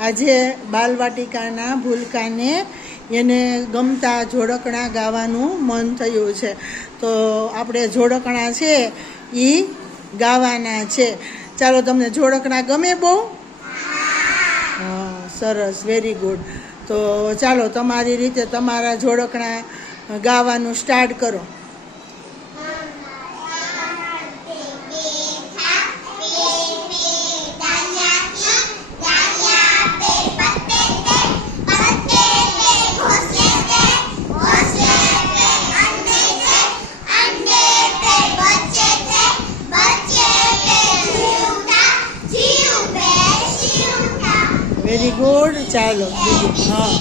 આજે બાલવાટિકાના ભૂલકાને એને ગમતા જોડકણા ગાવાનું મન થયું છે. તો આપણે જોડકણા છે એ ગાવાના છે. ચાલો તમને જોડકણા ગમે બહુ? સરસ વેરી ગુડ તો ચાલો, તમારી રીતે તમારા જોડકણા ગાવાનું સ્ટાર્ટ કરો. વેરી ગુડ ચાલો બીજું. હા.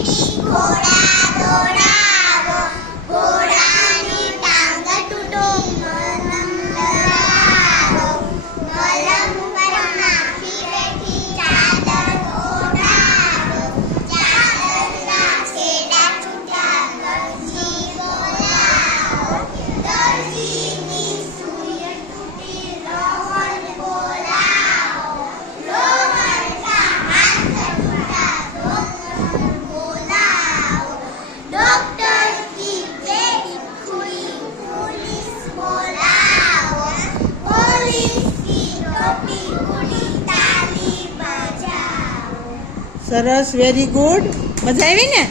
સરસ વેરી ગુડ મજા આવી ને?